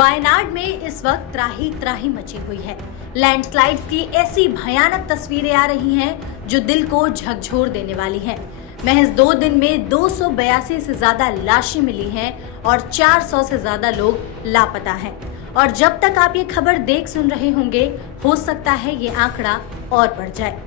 वायनाड में इस वक्त त्राही त्राही मची हुई है। लैंडस्लाइड्स की ऐसी भयानक तस्वीरें आ रही हैं जो दिल को झकझोर देने वाली हैं। महज 2 दिन में 282 से ज्यादा लाशें मिली हैं और 400 से ज्यादा लोग लापता हैं। और जब तक आप ये खबर देख सुन रहे होंगे, हो सकता है ये आंकड़ा और बढ़ जाए।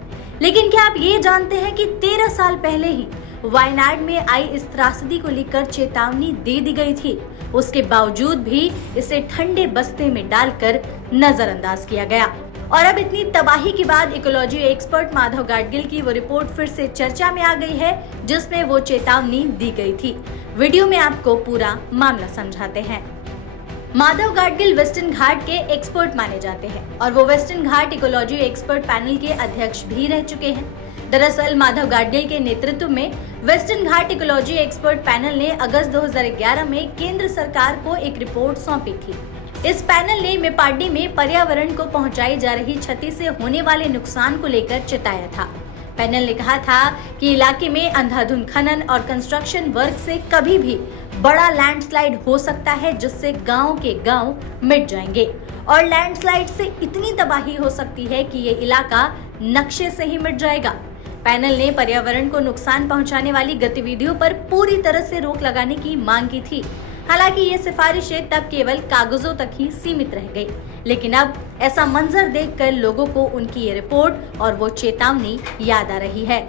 लेकिन क्या आप ये जानते हैं कि 13 साल पहले ही वायनाड में आई इस त्रासदी को लेकर चेतावनी दे दी गई थी। उसके बावजूद भी इसे ठंडे बस्ते में डालकर नजरअंदाज किया गया। और अब इतनी तबाही के बाद इकोलॉजी एक्सपर्ट माधव गाडगिल की वो रिपोर्ट फिर से चर्चा में आ गई है, जिसमें वो चेतावनी दी गई थी। वीडियो में आपको पूरा मामला समझाते हैं। माधव गाडगिल वेस्टर्न घाट के एक्सपर्ट माने जाते हैं और वो वेस्टर्न घाट इकोलॉजी एक्सपर्ट पैनल के अध्यक्ष भी रह चुके हैं। दरअसल माधव गाडगिल के नेतृत्व में वेस्टर्न घाट इकोलॉजी एक्सपर्ट पैनल ने अगस्त 2011 में केंद्र सरकार को एक रिपोर्ट सौंपी थी। इस पैनल ने मेपाडी में पर्यावरण को पहुंचाई जा रही क्षति से होने वाले नुकसान को लेकर चेताया था। पैनल ने कहा था कि इलाके में अंधाधुंध खनन और कंस्ट्रक्शन वर्क से कभी भी बड़ा लैंडस्लाइड हो सकता है, जिससे गांव के गांव मिट जाएंगे और लैंडस्लाइड से इतनी तबाही हो सकती है कि ये इलाका नक्शे से ही मिट जाएगा। पैनल ने पर्यावरण को नुकसान पहुंचाने वाली गतिविधियों पर पूरी तरह से रोक लगाने की मांग की थी। हालांकि ये सिफारिशें तब केवल कागजों तक ही सीमित रह गई, लेकिन अब ऐसा मंजर देखकर लोगों को उनकी ये रिपोर्ट और वो चेतावनी याद आ रही है।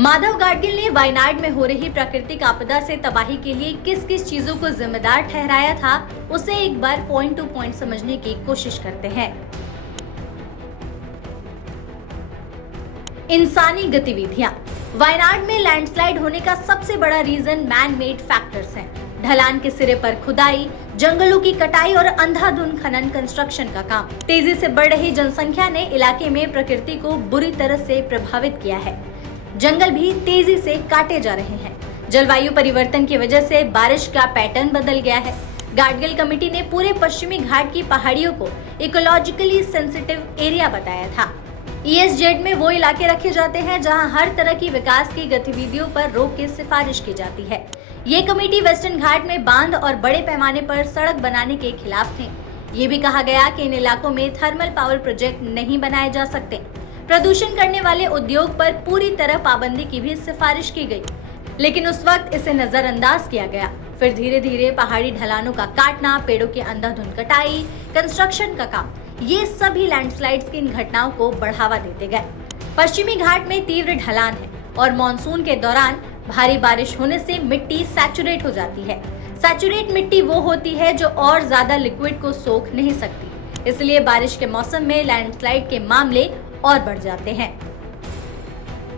माधव गाडगिल ने वायनाड में हो रही प्राकृतिक आपदा से तबाही के लिए किस किस चीजों को जिम्मेदार ठहराया था, उसे एक बार पॉइंट टू पॉइंट समझने की कोशिश करते हैं। इंसानी गतिविधियां। वायनाड में लैंडस्लाइड होने का सबसे बड़ा रीजन मैन मेड फैक्टर्स हैं। ढलान के सिरे पर खुदाई, जंगलों की कटाई और अंधाधुंध खनन कंस्ट्रक्शन का काम। तेजी से बढ़ रही जनसंख्या ने इलाके में प्रकृति को बुरी तरह से प्रभावित किया है। जंगल भी तेजी से काटे जा रहे हैं। जलवायु परिवर्तन की वजह से बारिश का पैटर्न बदल गया है। गाडगिल कमेटी ने पूरे पश्चिमी घाट की पहाड़ियों को इकोलॉजिकली सेंसिटिव एरिया बताया था। ESZ में वो इलाके रखे जाते हैं जहां हर तरह की विकास की गतिविधियों पर रोक की सिफारिश की जाती है। ये कमेटी वेस्टर्न घाट में बांध और बड़े पैमाने पर सड़क बनाने के खिलाफ थे। ये भी कहा गया कि इन इलाकों में थर्मल पावर प्रोजेक्ट नहीं बनाए जा सकते। प्रदूषण करने वाले उद्योग पर पूरी तरह पाबंदी की भी सिफारिश की गई, लेकिन उस वक्त इसे नजरअंदाज किया गया। फिर धीरे धीरे पहाड़ी ढलानों का काटना, पेड़ों की अंधाधुंध कटाई, कंस्ट्रक्शन का काम, ये सभी लैंडस्लाइड्स की इन घटनाओं को बढ़ावा देते गए। पश्चिमी घाट में तीव्र ढलान है और मॉनसून के दौरान भारी बारिश होने से मिट्टी सैचुरेट हो जाती है। सैचुरेट मिट्टी वो होती है जो और ज्यादा लिक्विड को सोख नहीं सकती, इसलिए बारिश के मौसम में लैंडस्लाइड के मामले और बढ़ जाते हैं।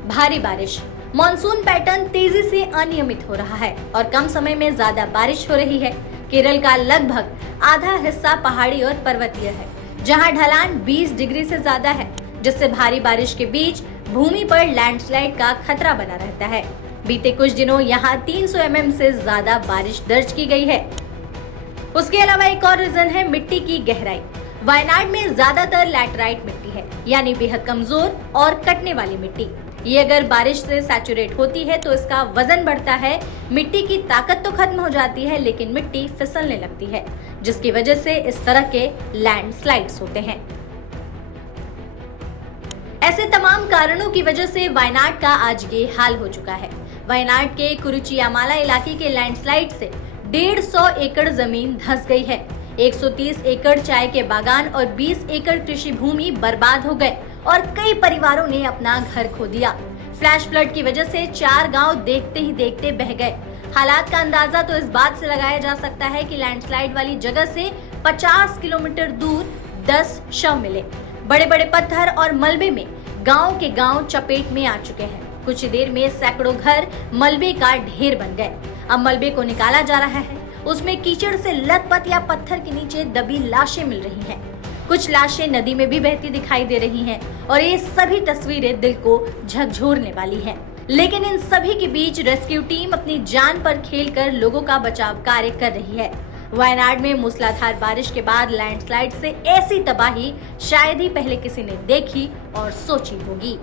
भारी बारिश। मॉनसून पैटर्न तेजी से अनियमित हो रहा है और कम समय में ज्यादा बारिश हो रही है। केरल का लगभग आधा हिस्सा पहाड़ी और पर्वतीय है, जहां ढलान 20 डिग्री से ज्यादा है, जिससे भारी बारिश के बीच भूमि पर लैंडस्लाइड का खतरा बना रहता है। बीते कुछ दिनों यहां 300 mm से ज्यादा बारिश दर्ज की गई है। उसके अलावा एक और रीजन है मिट्टी की गहराई। वायनाड में ज्यादातर लैटराइट मिट्टी है, यानी बेहद कमजोर और कटने वाली मिट्टी। ये अगर बारिश से सैचुरेट होती है तो इसका वजन बढ़ता है। मिट्टी की ताकत तो खत्म हो जाती है, लेकिन मिट्टी फिसलने लगती है, जिसकी वजह से इस तरह के लैंडस्लाइड्स होते हैं। ऐसे तमाम कारणों की वजह से वायनाड का आज ये हाल हो चुका है। वायनाड के कुरुचियामाला इलाके के लैंडस्लाइड से 150 एकड़ जमीन धंस गई है। 130 एकड़ चाय के बागान और 20 एकड़ कृषि भूमि बर्बाद हो गए और कई परिवारों ने अपना घर खो दिया। फ्लैश फ्लड की वजह से 4 गांव देखते ही देखते बह गए। हालात का अंदाजा तो इस बात से लगाया जा सकता है कि लैंडस्लाइड वाली जगह से 50 किलोमीटर दूर 10 शव मिले। बड़े बड़े पत्थर और मलबे में गांव के गांव चपेट में आ चुके हैं। कुछ देर में सैकड़ों घर मलबे का ढेर बन गए। अब मलबे को निकाला जा रहा है। उसमें कीचड़ से लथपथ या पत्थर के नीचे दबी लाशें मिल रही हैं। कुछ लाशें नदी में भी बहती दिखाई दे रही हैं और ये सभी तस्वीरें दिल को झकझोरने वाली हैं। लेकिन इन सभी के बीच रेस्क्यू टीम अपनी जान पर खेलकर लोगों का बचाव कार्य कर रही है। वायनाड में मूसलाधार बारिश के बाद लैंडस्लाइड से ऐसी तबाही शायद ही पहले किसी ने देखी और सोची होगी।